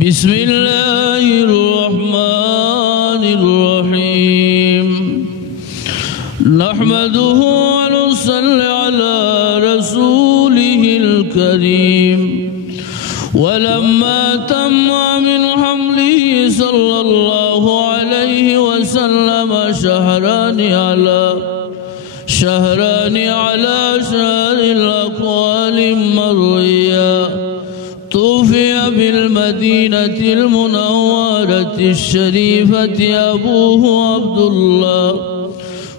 بسم الله الرحمن الرحيم نحمده ونصلي على رسوله الكريم ولما تم من حمله صلى الله عليه وسلم شهران على شهر الأقوال مروية توفي بالمدينة المنورة الشريفة أبوه عبد الله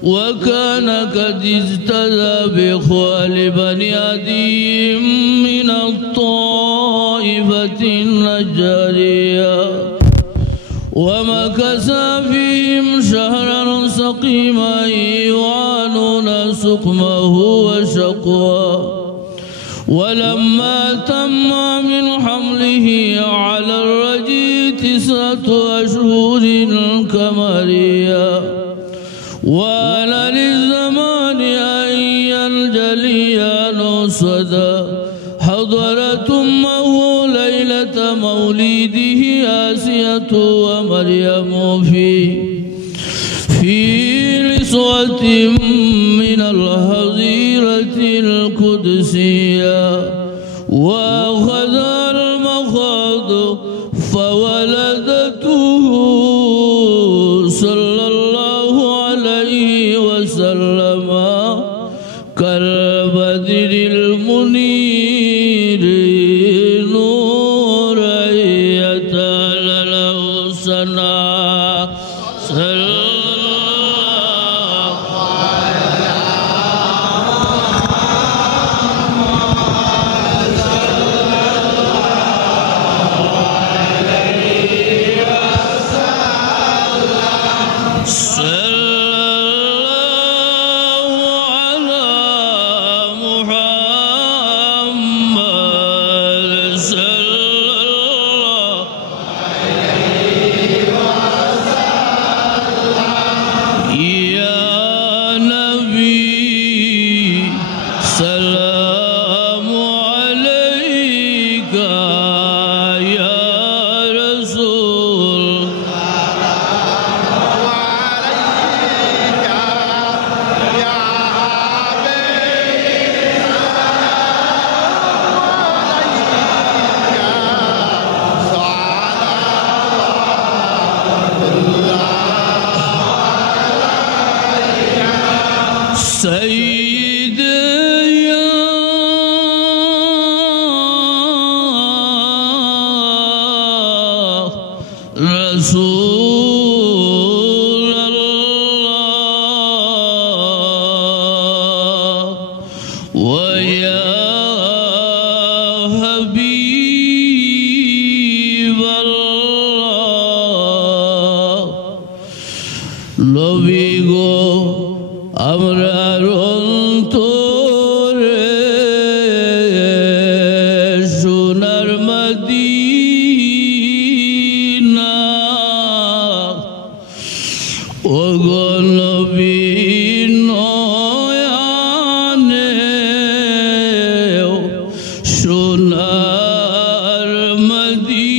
وكان قد اجتدى بإخوال بني عدي من الطائفة النجارية ومكث فيهم شهرا سقيما يعانون سقمه وشقواه ولما تم من حمله على الرجي 9 أشهر كمريا وآن للزمان أن ينجلي نصدا حضرت أمه ليلة مولده آسية ومريم في نسوة من الحظيرة القدسية وأخذ المخاض فولدته صلى الله عليه وسلم كالبدر المنير نورا يتلألأ سنا رسول الله ويا حبيب الله লবিগো আমরা অন্তরে সোনার মদিনা ওগো নবী নয়নে সোনার মদিনা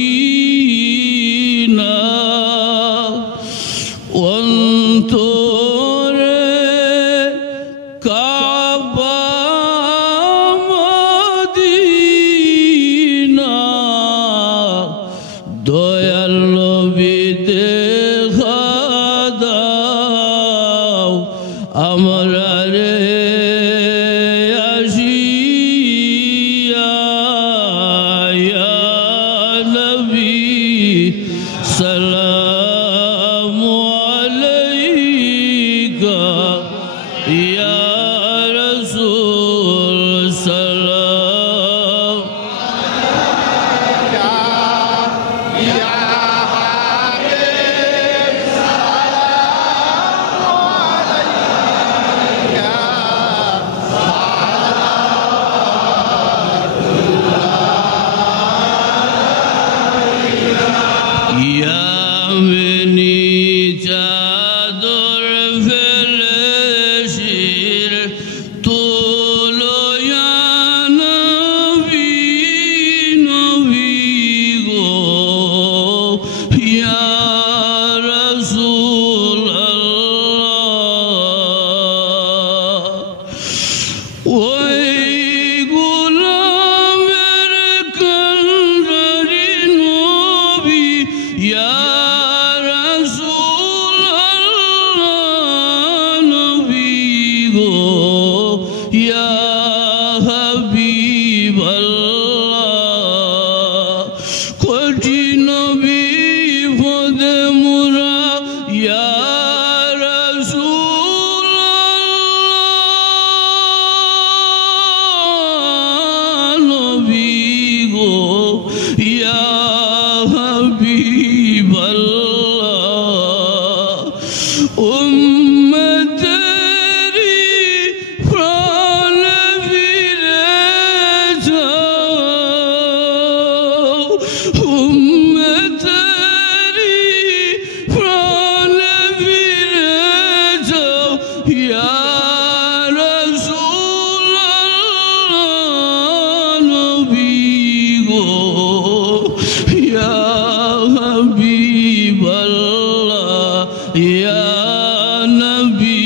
অন্তরে কাবা মদিনা দয়াল নবী দেখা দাও আমরা রে আসিয়া ইয়া নবী সালামু আলাইকা ইয়া রাসূল সালাম ইয়া হাবিব সালামু আলাইকা ইয়া মিনি চাদর ফেলে শির তুলো ইয়া নবী নবী গো কঠিন বিপদে মোরা ইয়া রাসূলুল্লাহ নবী গো ইয়া হাবিবাল্লাহ উম্মতেরি প্রাণে ফিরে যাও উম্মতেরি প্রাণে ফিরে যাও ইয়া রাসূলুল্লাহ নবী গো ইয়া হাবিবাল্লাহ ইয়া নবী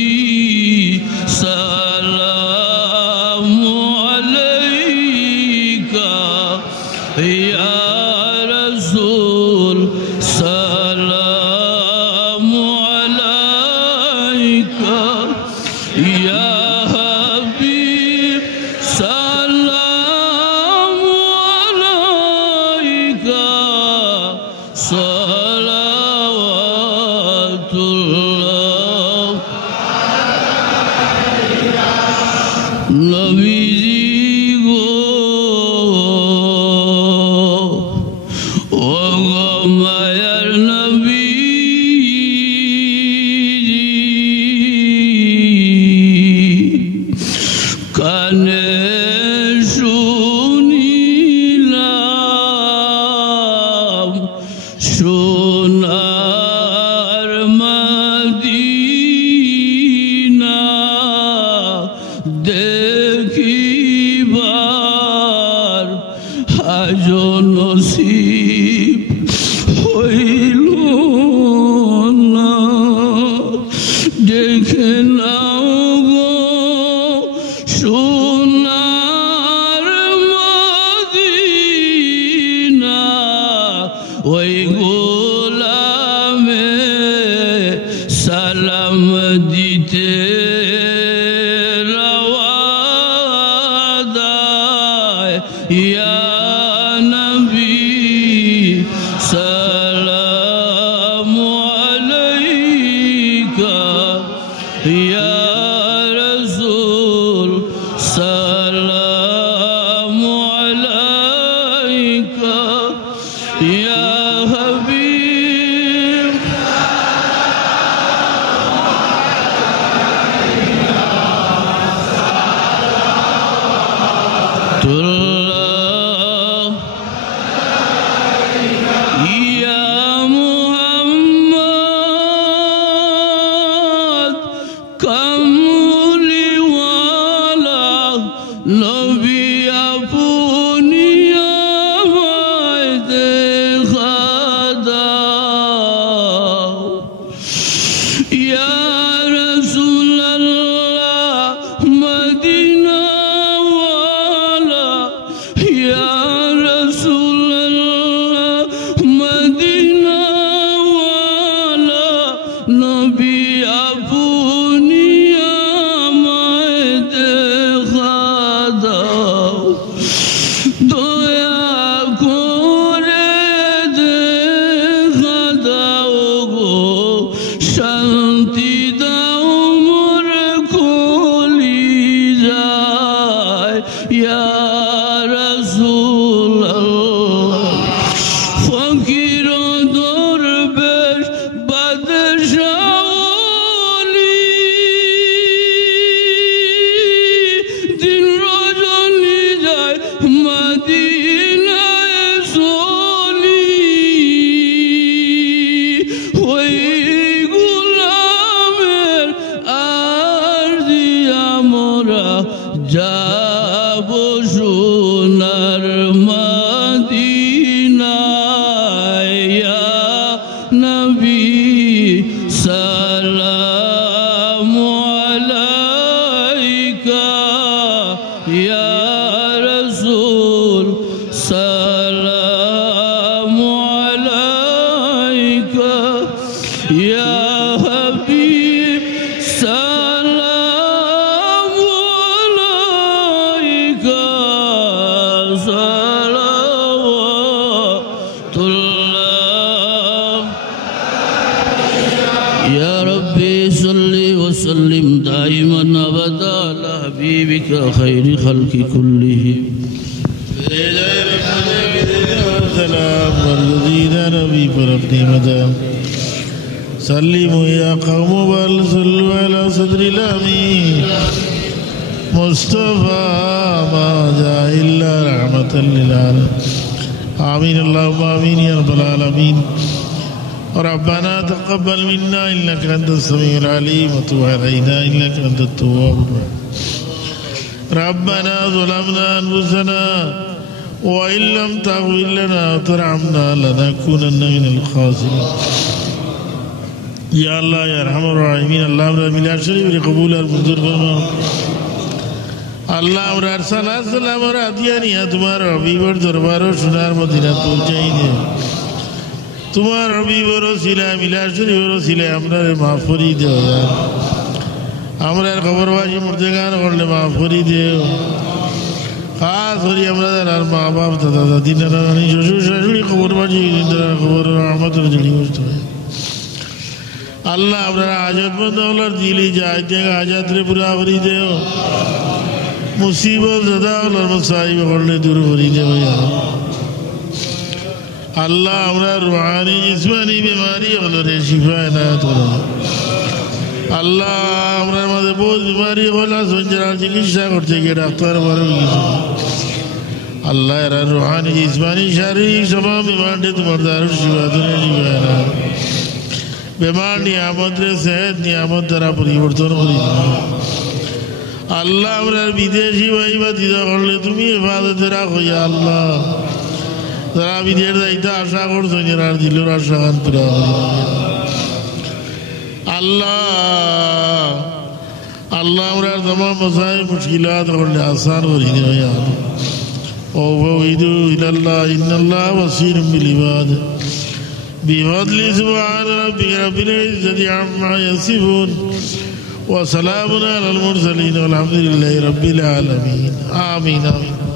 সালামু আলাইকা ইয়া রাসূল সালামু আলাইকা ইয়া হাবিব সালামু আলাইকা সালাওয়াতুল্লাহ নবীজি গো ও গো মায়ার নবীজি কানে শুনিলাম সোনার মদিনা দেখিবার আজ নসিব হইল না দেখে নাও গো সোনার মদিনা ওই গোলামে সালাম দিতে রওয়াদায় ইয়া নবী সালামু আলাইকা ইয়া রাসূল সালামু আলাইকা ইয়া হাবিব তুল্লাহ ইয়া মুহাম্মদ কামলিওয়ালা নবী আপনি আমায় দেখা দাও ইয়া রাসূলুল্লাহ মদিনাওয়ালা ইয়া রাসূলুল্লাহ মদিনাওয়ালা নবী আপনি আমায় দেখা দাও দয়া করে দেখা দাও গো শান্তি দাও মোর কলিজায় ইয়া রাসূলুল্লাহ ফকির দরবেশ বাদশাহ ওলি দিন রজনী যায় মদিনায় চলি ওই গোলামের আরজি আমরা যাব সোনার মদিনায় الله يا ربي صل وسلم دائما أبدا على حبيبك خير خلق كلهم سلام والذين نبي بربني مدام سلموا يا قوم بل صلوا على صدر الأمين مصطفى ما جاء إلا رحمة للعالمين آمين اللهم آمين يا رب العالمين ربنا تقبل منا إنك أنت السميع العليم وتب علينا إنك أنت التواب الرحيم ربنا ظلمنا أنفسنا وإن لم تغفر لنا وترحمنا لنكونن من الخاسرين या अल्लाह या रहमान रहीमीन अल्लाह हमरा मिलाद शरीफ रे कबूल और मंजूर फरमा अल्लाह हमरा सलात सलाम और अदियानिया तुम्हारा हबीबर दरबार और सुनार मदीना पहुंचाई दे तुम्हारा हबीबर वसीला मिलाद शरीफ वसीला हमरा रे माफ करी दे यार हमरा कब्रवाजी मुर्देगान करले माफ करी दे खास करी हमरा दर मां बाप दादा दादी नानी শ্বশুর শাশুড়ি कब्रवाजी इंदर कब्र रहमत जड़ी होत अल्लाह अपना हाजतमंद औलर दिली जायते हाजत रे पूरा करी दे मुसीबत ज़दा औलर मसाइब करले दूर करी दे भैया अल्लाह अपना रूहानी जिस्मानी बीमारी औलर शिफा इनायत करो अल्लाह अपना मदे बहुत बीमारी औलर संजरा चिकित्सा करते के डॉक्टर बारे अल्लाह यार रूहानी जिस्मानी शारीरिक तमाम बीमारी तुम्हारे दारुल शिफा दुनिया शिफा इनायत बीमार नियामत रे सेहत नियामत द्वारा परिवर्तन करी अल्लाह हमरा विदेशी भाई बातिदा करले তুমি ইবাদত রাখো ইয়া আল্লাহ যারা বিদেশ যাইতে আশা করছো যারা দিলের আশা গান পুরা আল্লাহ আল্লাহ আমরা तमाम मसाइल मुश्किलात করলে आसान করে দিও ইয়া ও ওয়াইদু ইলাল্লাহ ইন্নাল্লাহ বসীরুম বিল ইবাদ بفضل سبحان ربك رب العزة عما يصفون وسلام على المرسلين والحمد لله رب العالمين آمين آمين